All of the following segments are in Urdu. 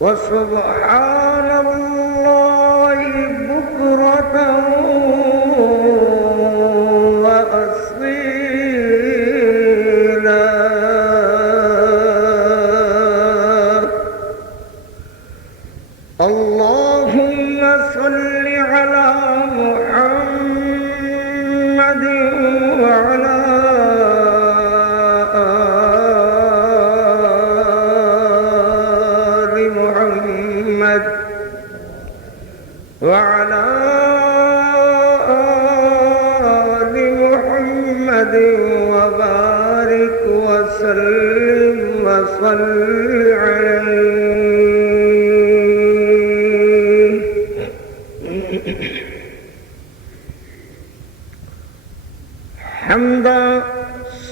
وسبحان الله بكرة وأصيلا. اللهم صل على محمد وعلى وعلى آل محمد وبارك وسلم وصل عليه. حمدا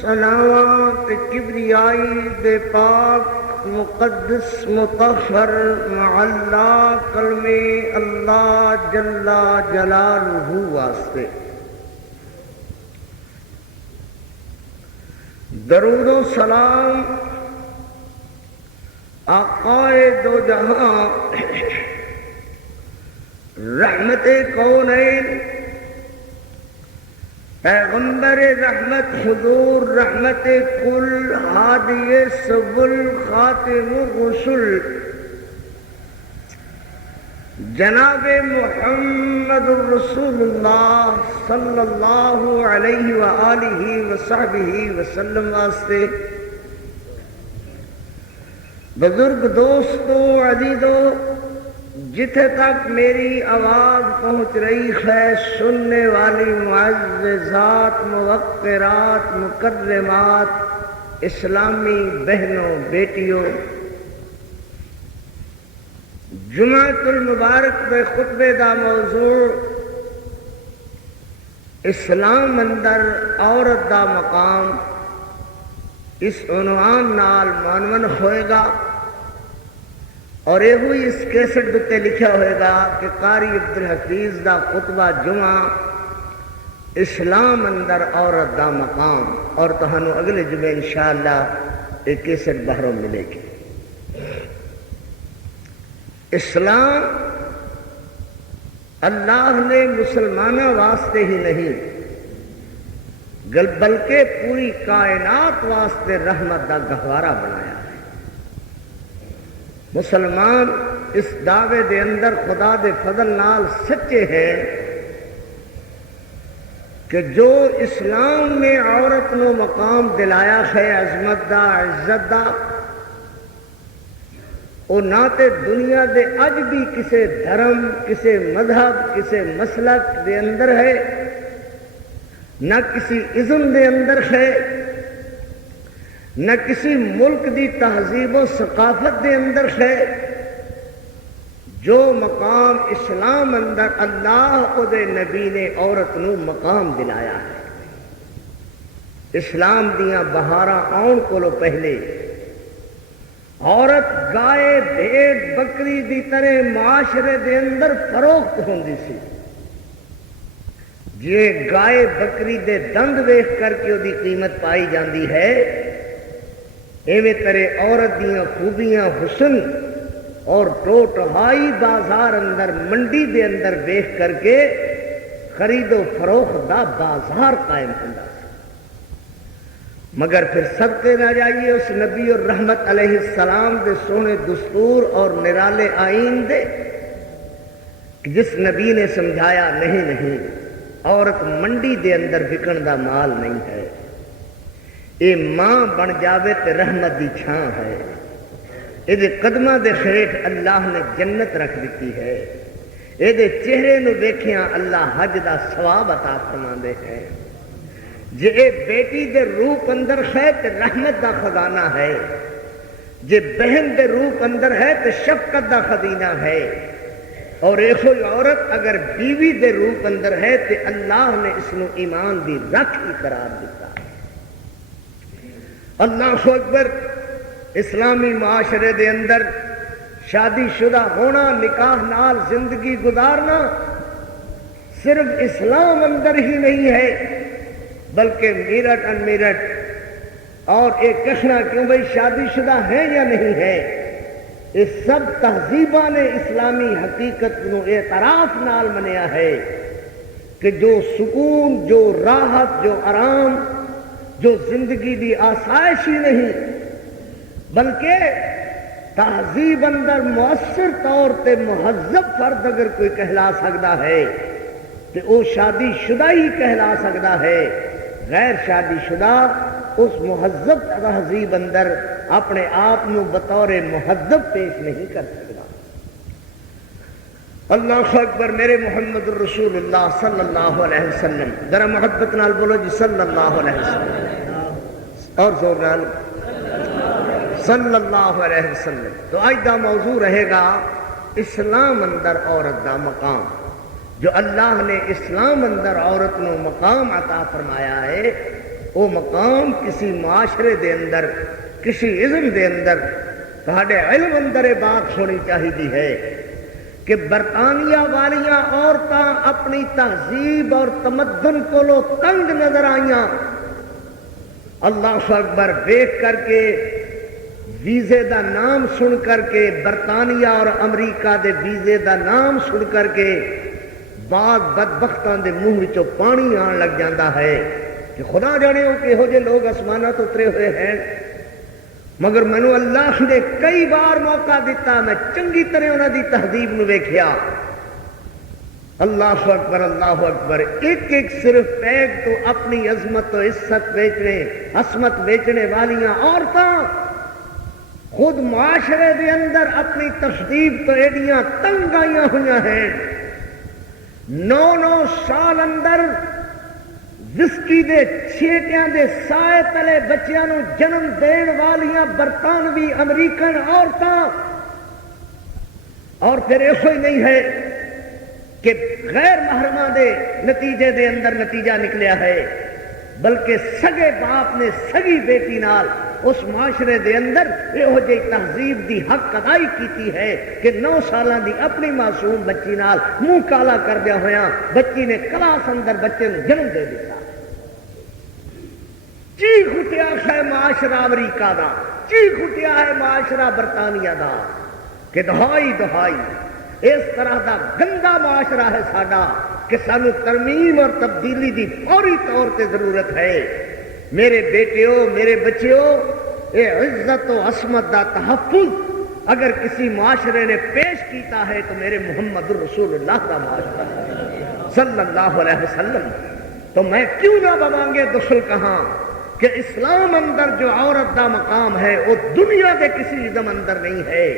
صلوات کبریائی بے پاک مقدس مطہر معلا کلمے اللہ جل جلالہ واسطے درود و سلام آقائے دو جہاں رحمت کونین پیغمبر رحمت حضور رحمت کل ہادی سبل خاتم الرسل جناب محمد الرسول اللہ صلی اللہ علیہ وآلہ وصحبہ وسلم واسطے بزرگ دوستو عزیزو جتھے تک میری آواز پہنچ رہی ہے سننے والی معززات موقرات مکرمات اسلامی بہنوں بیٹیوں، جمعۃ المبارک میں خطبے دا موضوع اسلام اندر عورت دا مقام اس عنوان نال عنوان ہوئے گا، اور یہ ہوئی اس کیسٹ تے لکھا ہوئے گا کہ قاری عبدالحفیظ دا خطبہ جمعہ اسلام اندر عورت دا مقام، اور تہانوں اگلے جمعے انشاءاللہ ایک کیسٹ باہروں ملے گی۔ اسلام اللہ نے مسلمانوں واسطے ہی نہیں بلکہ پوری کائنات واسطے رحمت دا گہوارہ بنایا ہے۔ مسلمان اس دعوے دے اندر خدا دے فضل نال سچے ہیں کہ جو اسلام میں عورت نو مقام دلایا ہے عظمت دا عزت دا، وہ نہ تے دنیا دے اج بھی کسے دھرم کسے مذہب کسے مسلک دے اندر ہے، نہ کسی ازم دے اندر ہے، نہ کسی ملک دی تہذیب و ثقافت دے اندر ہے۔ جو مقام اسلام اندر اللہ او دے نبی نے عورت نو مقام دلایا ہے۔ اسلام دیاں بہاراں آن کولو پہلے عورت گائے بھیڑ بکری دی طرح معاشرے دے اندر فروخت ہوندی سی۔ جے گائے بکری دے دند ویکھ کر کے دی قیمت پائی جاندی ہے، ایویں طرح عورت دیاں خوبیاں حسن اور ٹوٹ ہائی بازار اندر منڈی دے اندر ویکھ کر کے خرید و فروخت دا بازار قائم ہوندا سی۔ مگر پھر صدقے نہ جائیے اس نبی اور رحمت علیہ السلام دے سونے دستور اور نرالے آئین دے، جس نبی نے سمجھایا نہیں عورت منڈی دے اندر بکن دا مال نہیں ہے، اے ماں بن جاوے تے رحمت دی چھاں ہے، اے دے قدمہ دے خیٹ اللہ نے جنت رکھ دیتی ہے، اے دے چہرے نو دیکھیاں اللہ حج دا ثواب عطا فرماندے ہیں۔ جے اے بیٹی دے روپ اندر ہے تے رحمت دا خزانہ ہے، جے بہن دے روپ اندر ہے تے شفقت دا خزینہ ہے، اور ایک عورت اگر بیوی دے روپ اندر ہے تے اللہ نے اس نو ایمان دی راکھی قرار دیتا۔ اللہ اکبر۔ اسلامی معاشرے دے اندر شادی شدہ ہونا، نکاح نال زندگی گزارنا صرف اسلام اندر ہی نہیں ہے، بلکہ میرٹ ان میرٹ اور ایک کہنا کیوں بھائی شادی شدہ ہے یا نہیں ہے، یہ سب تہذیباں نے اسلامی حقیقت نو اعتراف نال منیا ہے کہ جو سکون، جو راحت، جو آرام، جو زندگی دی آسائش ہی نہیں بلکہ تہذیب اندر مؤثر طور تے مہذب فرد اگر کوئی کہلا سکتا ہے تو وہ شادی شدہ ہی کہلا سکتا ہے، غیر شادی شدہ اس مہذب تہذیب اندر اپنے آپ نو بطور مہذب پیش نہیں کر سکتا۔ اللہ اکبر، میرے محمد الرسول اللہ صلی اللہ علیہ وسلم، ذرا محبت نال بولو جی صلی اللہ علیہ وسلم، اور زور نال صلی اللہ علیہ وسلم۔ تو آج دا موضوع رہے گا اسلام اندر عورت دا مقام۔ جو اللہ نے اسلام اندر عورت نو مقام عطا فرمایا ہے، وہ مقام کسی معاشرے دے اندر، کسی عزم دے اندر، تہاڈے علم اندر بات ہونی چاہیے ہے کہ برطانیہ والیاں عورتاں اپنی تہذیب اور تمدن کو تنگ نظر آئیاں، اللہ اکبر، دیکھ کر کے ویزے دا نام سن کر کے، برطانیہ اور امریکہ دے ویزے دا نام سن کر کے بعض بدبختاں دے منہ وچوں پانی آن لگ جاندہ ہے کہ خدا جانے ہو کہ ہو جے لوگ آسمانات اترے ہوئے ہیں، مگر مینوں اللہ نے کئی بار موقع دیتا، میں چنگی طرح انہاں دی تہذیب نو ویکھیا۔ اللہ اکبر، اللہ اکبر، ایک ایک صرف پیگ تو اپنی عظمت و عصمت بیچنے والیاں عورتاں خود معاشرے دے اندر اپنی تشدید تو ایڈیاں تنگ آئیاں ہوئیاں ہیں۔ 9 سال اندر وسکی دے چھیٹیاں دے سائے تلے بچیاں نو جنم دین والیاں برطانوی امریکن عورتاں، اور پھر ایسو ہی نہیں ہے کہ غیر محرمہ دے نتیجے دے اندر نتیجہ نکلیا ہے، بلکہ سگے باپ نے سگی بیٹی نال اس معاشرے دے اندر یہ جی تہذیب دی حق ادائی کیتی ہے کہ 9 سالاں دی اپنی معصوم بچی نال منہ کالا کردیا ہویا بچی نے کلاس اندر بچے نے جنم دے دیتا۔ چیخ اٹھیا ہے معاشرہ امریکہ دا، چیخ اٹھیا ہے معاشرہ برطانیہ دا کہ دہائی دہائی اس طرح دا گندا معاشرہ ہے ساڈا کہ سانو ترمیم اور تبدیلی دی فوری طور تے ضرورت ہے۔ میرے بیٹیوں، میرے بچیوں، یہ عزت و عصمت دا تحفظ اگر کسی معاشرے نے پیش کیتا ہے تو میرے محمد الرسول اللہ دا معاشرہ صلی اللہ علیہ وسلم۔ تو میں کیوں نہ بوانگے دخل کہاں کہ اسلام اندر جو عورت دا مقام ہے وہ دنیا دے کسی عزم اندر نہیں ہے،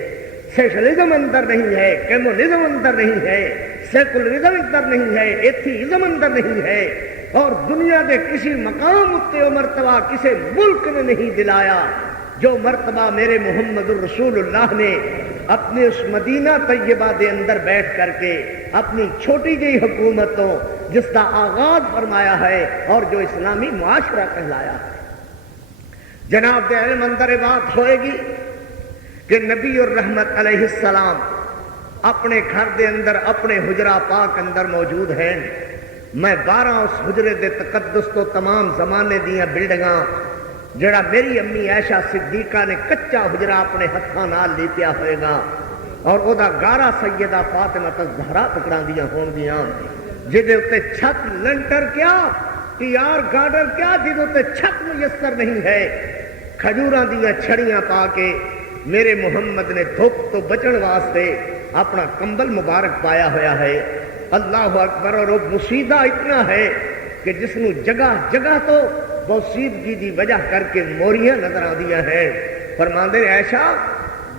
سیشلزم اندر نہیں ہے، کمیونزم اندر نہیں ہے، سیکولرزم اندر نہیں ہے، ایتھیزم اندر نہیں ہے، اور دنیا دے کسی مقام اتے و مرتبہ کسی ملک نے نہیں دلایا جو مرتبہ میرے محمد الرسول اللہ نے اپنے اس مدینہ طیبہ دے اندر بیٹھ کر کے اپنی چھوٹی جی حکومتوں جس کا آغاز فرمایا ہے اور جو اسلامی معاشرہ کہلایا ہے۔ جناب دے علم اندر بات ہوئے گی کہ نبی الرحمت علیہ السلام اپنے گھر دے اندر اپنے حجرہ پاک اندر موجود ہیں۔ میں 12 اس حجرے دے تقدس تو تمام زمانے دیاں بلڈنگاں جڑا میری امی عائشہ صدیقہ نے کچا حجرہ اپنے ہتھاں نال لیتیا ہوئے گا اور او دا گارا سیدہ فاطمہ الزہرا ٹکڑاں دیاں ہون گیاں جدے اتے چھت لنٹر کیا ٹیار گارڈر کیا جدے اتے چھت میسر نہیں ہے، کھجوراں دیاں چھڑیاں پا کے میرے محمد نے دھوپ تو بچن واسطے اپنا کمبل مبارک پایا ہوا ہے۔ اللہ اکبر، اور وہ مسیدہ اتنا ہے کہ جس نو جگہ جگہ تو بوسیدگی دی وجہ کر کے موریاں نظر آدیاں ہیں۔ فرماندے نے عائشہ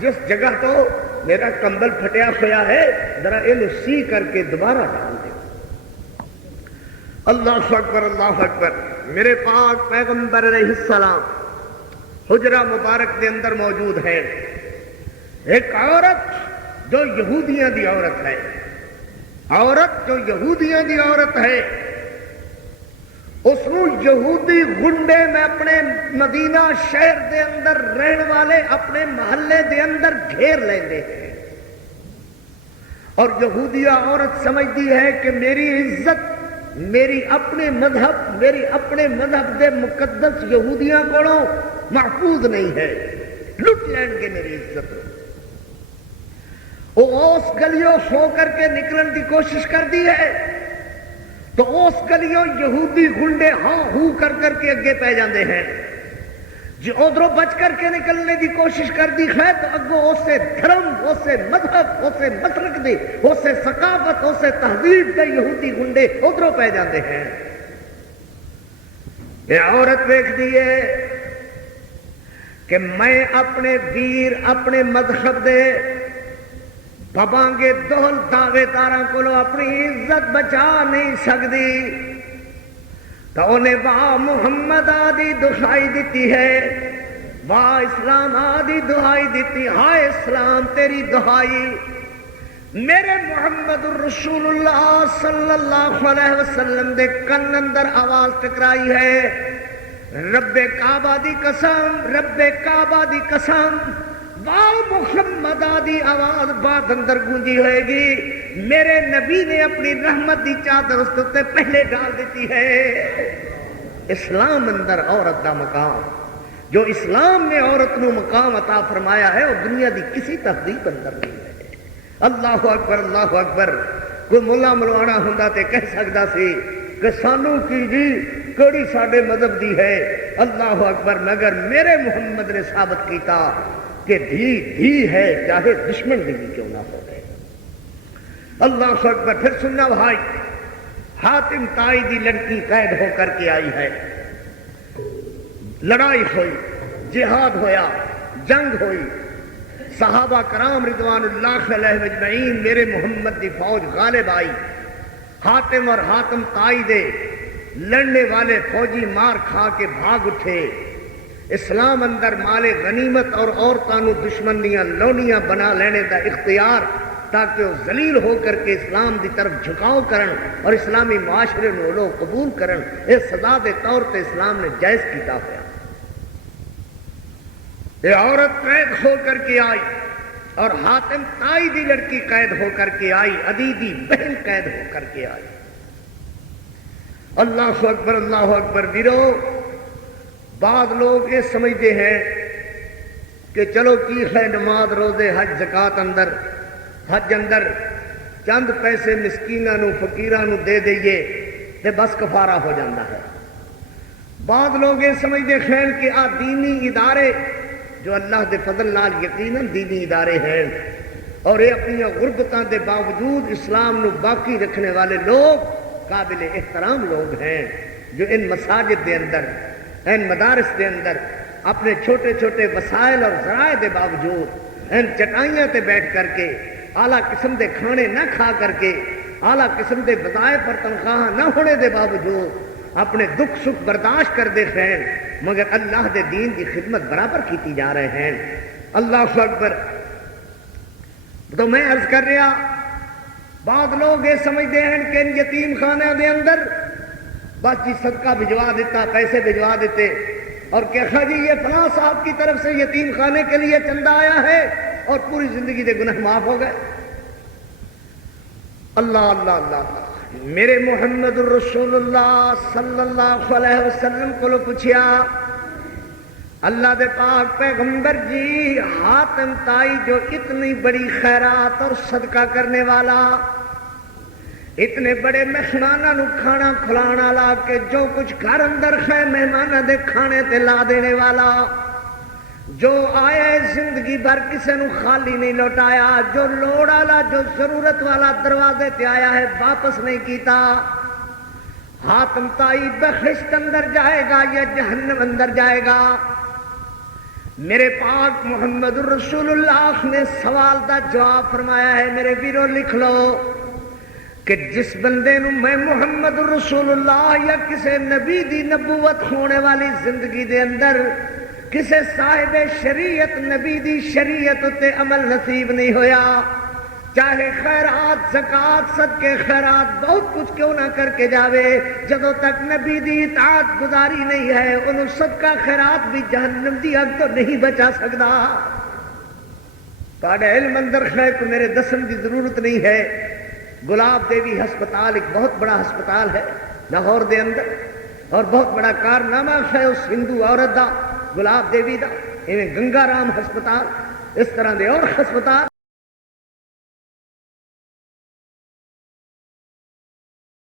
جس جگہ تو میرا کمبل پھٹیا ہوا ہے ذرا اینو سی کر کے دوبارہ ڈال دے۔ اللہ اکبر، اللہ اکبر، میرے پاک پیغمبر علیہ السلام حجرہ مبارک کے اندر موجود ہے۔ ایک عورت جو یہودیاں دی عورت ہے، عورت جو یہودیاں دی عورت ہے، اس نو یہودی گنڈے میں اپنے مدینہ شہر دے اندر رہن والے اپنے محلے دے اندر گھیر لیندے ہیں، اور یہودیہ عورت سمجھتی ہے کہ میری عزت میری اپنے مذہب دے مقدس یہودیاں کو محفوظ نہیں ہے، لٹ لین گے میری عزت۔ وہ اس گلیوں سو کر کے نکلن کی کوشش کر دی ہے تو اس گلیوں یہودی گنڈے ہاں ہو کر کے اگے پہ جاندے ہیں. جو ادھروں بچ کر کے نکلنے کی کوشش کر دی ہے تو اگوں اسے دھرم، اسے مذہب، اسے مسلک دی، اسے ثقافت، اسے تہذیب کے یہودی گنڈے ادھروں پہ جاندے ہیں. یہ عورت دیکھ دیئے کہ میں اپنے ویر اپنے مذہب دے بابانگے دول دعوے داراں کو اپنی عزت بچا نہیں سکتی تو انہیں واہ محمد آدھی دہائی دیتی ہے، واہ اسلام آدھی دہائی دیتی، ہائے اسلام تیری دہائی. میرے محمد الرسول اللہ صلی اللہ علیہ وسلم دے کن اندر آواز ٹکرائی ہے، رب کعبہ دی قسم، رب کعبہ دی قسم، واہ محمد آدھی آواز بات اندر گونجی ہوئے گی. میرے نبی نے اپنی رحمت دی چادر اس تے پہلے ڈال دیتی ہے. اسلام اندر عورت دا مقام، جو اسلام نے عورت نو مقام عطا فرمایا ہے وہ دنیا دی کسی تہذیب اندر نہیں ہے. اللہ اکبر، اللہ اکبر. کوئی مولا ملوانا ہوندا تے کہہ سکدا سی کہ سانو کی جی کیڑی ساڈے مذہب دی ہے. اللہ اکبر. مگر میرے محمد نے ثابت کیتا کہ دھی دھی ہے چاہے دشمن بھی کیوں نہ ہو گئے. اللہ اکبر. پھر سننا بھائی، حاتم تائی دی لڑکی قید ہو کر کے آئی ہے، لڑائی ہوئی، جہاد ہویا، جنگ ہوئی، صحابہ کرام رضوان اللہ علیہ اجمعین، میرے محمد دی فوج غالب آئی. حاتم اور حاتم تائی دے لڑنے والے فوجی مار کھا کے بھاگ اٹھے. اسلام اندر مال غنیمت اور عورتوں نو دشمن دیاں لونیاں بنا لینے دا اختیار تاکہ وہ ذلیل ہو کر کے اسلام دی طرف جھکاؤ کرن اور اسلامی معاشرے نو لوگ قبول کرن. اس سزا دے طور تے اسلام نے جائز کیتا ہوا. یہ عورت قید ہو کر کے آئی اور حاتم تائی دی لڑکی قید ہو کر کے آئی، عدی دی بہن قید ہو کر کے آئی. اللہ اکبر، اللہ اکبر. ویرو، بعض لوگ یہ سمجھتے ہیں کہ چلو کی ہے نماز روزے حج زکات اندر، حج اندر چند پیسے مسکیناں نو فقیراں نو دے دئیے تے بس کفارہ ہو جاتا ہے. بعض لوگ یہ سمجھتے ہیں کہ آ دینی ادارے جو اللہ دے فضل نال یقیناً دینی ادارے ہیں اور یہ اپنی غربتاں دے باوجود اسلام نو باقی رکھنے والے لوگ قابل احترام لوگ ہیں، جو ان مساجد دے اندر، ان مدارس دے اندر اپنے چھوٹے چھوٹے وسائل اور ذرائع دے باوجود ان چٹائیاں تے بیٹھ کر کے اعلیٰ قسم دے کھانے نہ کھا کر کے، اعلیٰ قسم دے وظائف پر تنخواہ نہ ہونے دے باوجود اپنے دکھ سکھ برداشت کر دے ہیں، مگر اللہ دے دین کی خدمت برابر کیتی جا رہے ہیں. اللہ اکبر. تو میں عرض کر رہا، بعض لوگ یہ سمجھتے ہیں کہ ان یتیم خانے دے اندر بس جی صدقہ بھجوا دیتا، پیسے بھجوا دیتے اور کہا جی یہ فلاں صاحب کی طرف سے یتیم خانے کے لیے چندہ آیا ہے اور پوری زندگی دے گناہ معاف ہو گئے. اللہ اللہ اللہ اللہ. میرے محمد الرسول اللہ صلی اللہ علیہ وسلم کو پوچھیا، اللہ دے پاک پیغمبر جی، حاتم تائی جو اتنی بڑی خیرات اور صدقہ کرنے والا، اتنے بڑے مہمانوں نو کھانا کھلانا والا کہ جو کچھ گھر اندر ہے مہمانوں دے کھانے تے لا دینے والا، جو آیا زندگی بھر کسے نو خالی نہیں لوٹایا، جو لوڑ والا جو ضرورت والا دروازے تے آیا ہے واپس نہیں کیتا، حاتم تائی بخشت اندر جائے گا یا جہنم اندر جائے گا؟ میرے پاک محمد الرسول اللہ نے سوال دا جواب فرمایا ہے. میرے ویرو لکھ لو کہ جس بندے نو میں محمد الرسول اللہ یا کسے نبی دی نبوت ہونے والی زندگی دے اندر کسے صاحب شریعت نبی دی شریعت تے عمل نصیب نہیں ہویا، چاہے خیرات زکات صدقے خیرات بہت کچھ کیوں نہ کر کے جاوے، جدوں تک نبی دی اطاعت گزاری نہیں ہے انہوں صدقہ خیرات بھی جہنم دی اگ تو نہیں بچا سکتا. تہاڈے علم اندر ہے کہ میرے دسن دی ضرورت نہیں ہے، گلاب دیوی ہسپتال ایک بہت بڑا ہسپتال ہے لاہور دے اندر اور بہت بڑا کارنامہ ہے اس ہندو عورت دا، گلاب دیوی دا. ایویں گنگا رام ہسپتال، اس طرح دے اور ہسپتال